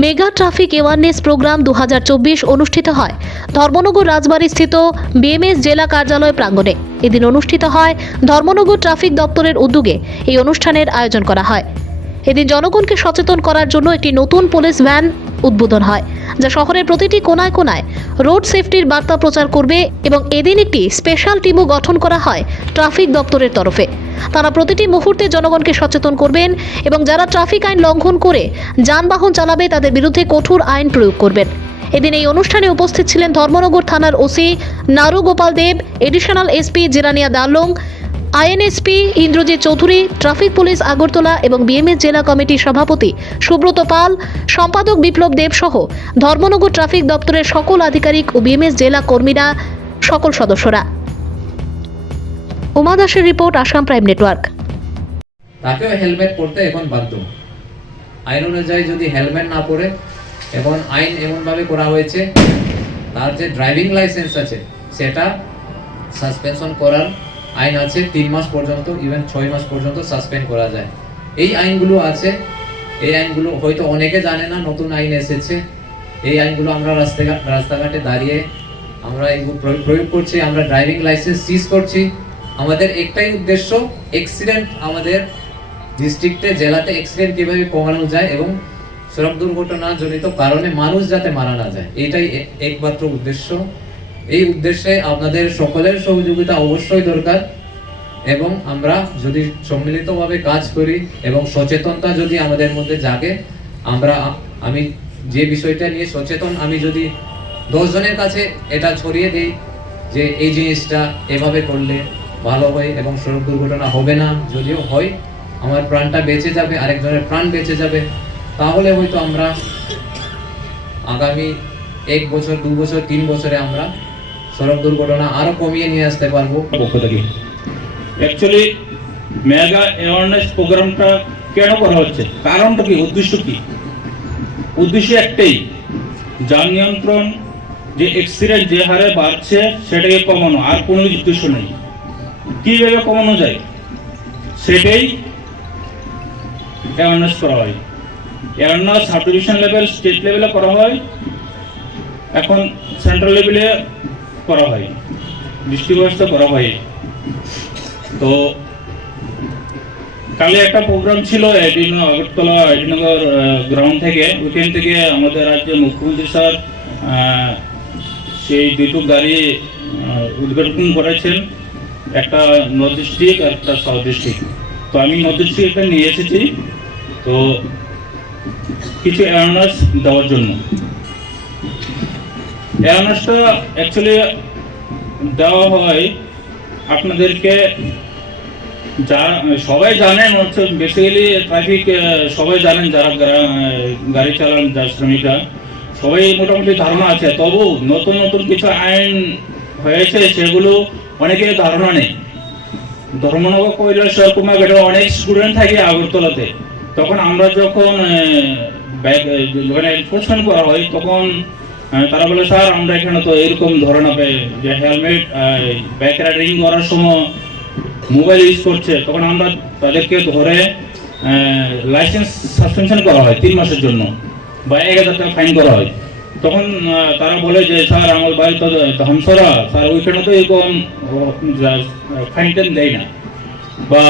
Mega traffic awareness programme দু হাজার চব্বিশ অনুষ্ঠিত হয়। ধর্মনগর রাজবাড়ি স্থিত বিএমএস জেলা কার্যালয় প্রাঙ্গণে। এদিন অনুষ্ঠিত হয় ধর্মনগর ট্রাফিক দপ্তরের উদ্যোগে। এই অনুষ্ঠানের আয়োজন করা হয়। এদিন জনগণকে সচেতন করার জন্য একটি নতুন পুলিশ ভ্যান উদ্বোধন হয়, যা শহরের প্রতিটি কোনায় কোনায় রোড সেফটির বার্তা প্রচার করবে এবং এদিন একটি স্পেশাল টিমও গঠন করা হয় ট্রাফিক দপ্তরের তরফে। তারা প্রতিটি মুহূর্তে জনগণকে সচেতন করবেন এবং যারা ট্রাফিক আইন লঙ্ঘন করে যানবাহন চালাবে তাদের বিরুদ্ধে কঠোর আইন প্রয়োগ করবেন। এদিন এই অনুষ্ঠানে উপস্থিত ছিলেন ধর্মনগর থানার OC Naru Gopal Deb, additional SP Jirania Dalang INSP Indrajit Chowdhury, traffic police Agartala এবং বিএমএস জেলা কমিটির সভাপতি সুব্রত পাল, সম্পাদক বিপ্লব দেব সহ ধর্মনগর ট্রাফিক দপ্তরের সকল আধিকারিক ও বিএমএস জেলা কর্মীরা, সকল সদস্যরা। উমা দাসের রিপোর্ট, আসাম প্রাইম নেটওয়ার্ক। তাকেও হেলমেট পরতে এখন বাধ্য। আইন অনুযায়ী যদি হেলমেট না পরে এখন আইন এমনভাবে করা হয়েছে, তার যে ড্রাইভিং লাইসেন্স আছে, সেটা সাসপেনশন করার আইন আছে, তিন মাস পর্যন্ত ইভেন ছয় মাস পর্যন্ত সাসপেন্ড করা যায়। এই আইনগুলো আছে। এই আইনগুলো হয়তো অনেকে জানে না, নতুন আইন এসেছে। এই আইনগুলো আমরা রাস্তাঘাট রাস্তাঘাটে দাঁড়িয়ে আমরা এগুলো প্রয়োগ- করছি, আমরা ড্রাইভিং লাইসেন্স সিজ করছি। আমাদের একটাই উদ্দেশ্য অ্যাক্সিডেন্ট আমাদের ডিস্ট্রিক্টে জেলাতে অ্যাক্সিডেন্ট কীভাবে কমানো যায় এবং সড়ক দুর্ঘটনা জনিত কারণে মানুষ যাতে মারা না যায়। এটাই একমাত্র উদ্দেশ্য। এই উদ্দেশ্যে আপনাদের সকলের সহযোগিতা অবশ্যই দরকার। এবং আমরা যদি সম্মিলিতভাবে কাজ করি এবং সচেতনতা যদি আমাদের মধ্যে জাগে, আমরা আমি যে বিষয়টা নিয়ে সচেতন, আমি যদি দশ জনের কাছে এটা ছড়িয়ে দিই যে এই জিনিসটা এভাবে করলে ভালো হয় এবং সড়ক দুর্ঘটনা হবে না, যদিও হয়, আমার প্রাণটা বেঁচে যাবে, আরেকজনের প্রাণ বেঁচে যাবে, তাহলে হয়তো আমরা আগামী এক বছর, দু বছর, তিন বছরে আমরা সড়ক দুর্ঘটনা আরও কমিয়ে নিয়ে আসতে পারব। পক্ষ থেকে। অ্যাকচুয়ালি মেগা অ্যাওয়ারনেস প্রোগ্রামটা কেন করা হচ্ছে? কারণটা কি? উদ্দেশ্য কি? উদ্দেশ্য একটাই, যান নিয়ন্ত্রণ, যে অ্যাক্সিডেন্ট যে হারে বাড়ছে, সেটাকে কমানো, আর কোনো উদ্দেশ্য নেই। কীভাবে কমানো যায়? সেটাই অ্যাওয়ারনেস করা হয়। অ্যাওয়ারনেস সাব লেভেল স্টেট লেভেলে করা হয়। এখন সেন্ট্রাল লেভেলে করা হয়। দৃষ্টি ব্যবস্থা করা হয়। তো কালে একটা প্রোগ্রাম ছিল এডিন আগরতলা এডিনগর গ্রাউন্ড থেকে। ওইখান থেকে আমাদের রাজ্যের মুখ্যমন্ত্রী স্যার সেই দুটো গাড়ি উদ্ঘাটন করেছেন। একটা নর্থ ডিস্ট্রিক্ট আর একটা সাউথ ডিস্ট্রিক্ট তো আমি নর্থ ডিস্ট্রিক্টটা নিয়ে এসেছি। তো কিছু অ্যাওয়ারনেস দেওয়ার জন্য। অ্যাওয়ারনেসটা অ্যাকচুয়ালি দেওয়া হয় আপনাদেরকে সবাই জানেন হচ্ছে বেসিক্যালি ট্রাফিক সবাই জানেন যারা গাড়ি চালান, যারা শ্রমিকরা, সবাই মোটামুটি ধারণা আছে। তবু নতুন নতুন কিছু আইন হয়েছে, সেগুলো অনেকের ধারণা নেই। ধর্মনগর, কৈলাস কুমার গেটে অনেক স্টুডেন্ট থাকে আগরতলাতে। তখন আমরা যখন যখন এনফোর্সমেন্ট করা হয়, তখন তারা বলে, স্যার, আমরা এখানে তো এরকম ধরনা পাই যে হেলমেট ব্যাক রাইডিং করার সময় মোবাইল ইউজ করছে, তখন আমরা তাদেরকে ধরে লাইসেন্স সাসপেনশন করা হয় তিন মাসের জন্য বা এক হাজার টাকা ফাইন করা হয়। তখন তারা বলে যে, স্যার, আমার বাড়ি তো ধামসরা স্যার, ওইখানে তো এরকম ফাইন টেন দেয় না। বা